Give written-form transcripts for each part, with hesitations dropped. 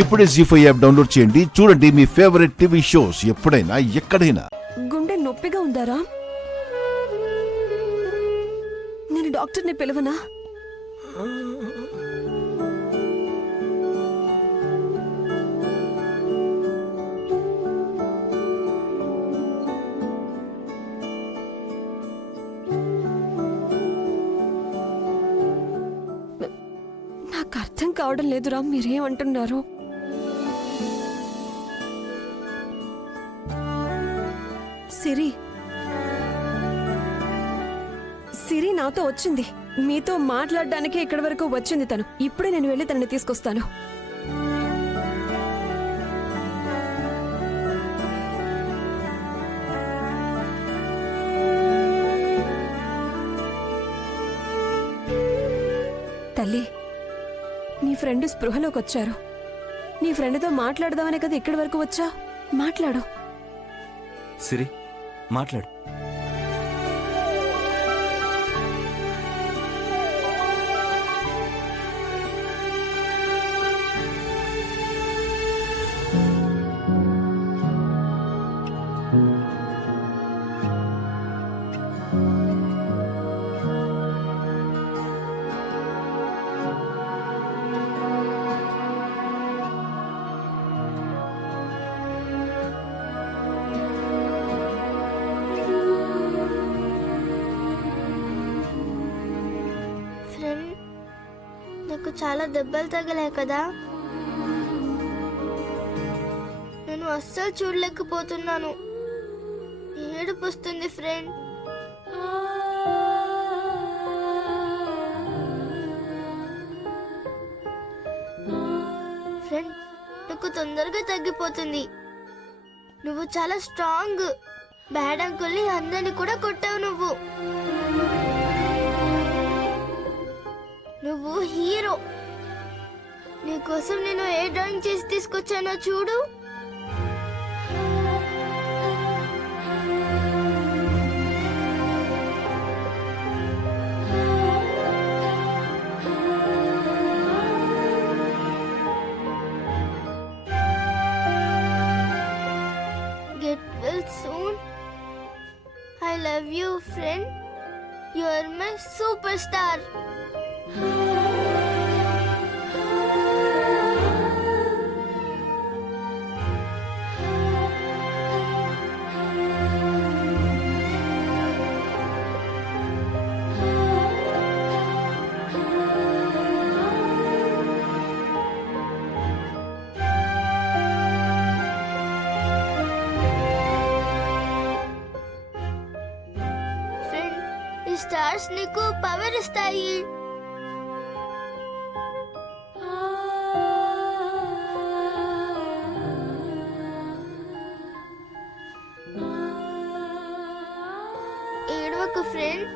ఇప్పుడే జీ5 app download చేయండి. చూడండి మీ ఫేవరెట్ టీవీ షోస్ ఎప్పుడైనా ఎక్కడైనా. గుండె నొప్పిగా ఉందారా? నేను డాక్టర్ని పిలవనా? నాకు అర్థం కావడం లేదురా, మీరేమంటున్నారు? సిరి నాతో వచ్చింది. మీతో మాట్లాడడానికి ఇక్కడి వరకు వచ్చింది తను. ఇప్పుడే నేను వెళ్ళి తనని తీసుకొస్తాను. తల్లి, నీ ఫ్రెండ్ స్పృహలోకి వచ్చారు. నీ ఫ్రెండ్తో మాట్లాడదామనే కదా ఇక్కడి వరకు వచ్చా. మాట్లాడు సిరి, మాట్లాడు. నాకు చాలా దెబ్బలు తగిలాయి కదా, నేను అస్సలు చూడలేకపోతున్నాను. ఏడుపు వస్తుంది ఫ్రెండ్. ఫ్రెండ్, నాకు తొందరగా తగ్గిపోతుంది. నువ్వు చాలా స్ట్రాంగ్. బ్యాడ్ అంకుల్ని అందరిని కూడా కొట్టావు నువ్వు. నువ్వు హీరో. నీకోసం నేను ఏ డ్రాయింగ్ చేసి తీసుకొచ్చానో చూడు. Get well soon. I love you, friend. You are my superstar. Friend, ఈ స్టార్స్ నీకు పవర్ ఇస్తాయి. ఏడవకు ఫ్రెండ్.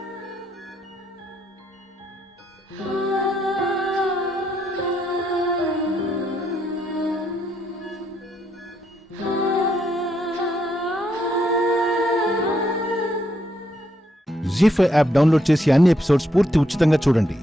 జీ5 యాప్ డౌన్లోడ్ చేసి అన్ని ఎపిసోడ్స్ పూర్తి ఉచితంగా చూడండి.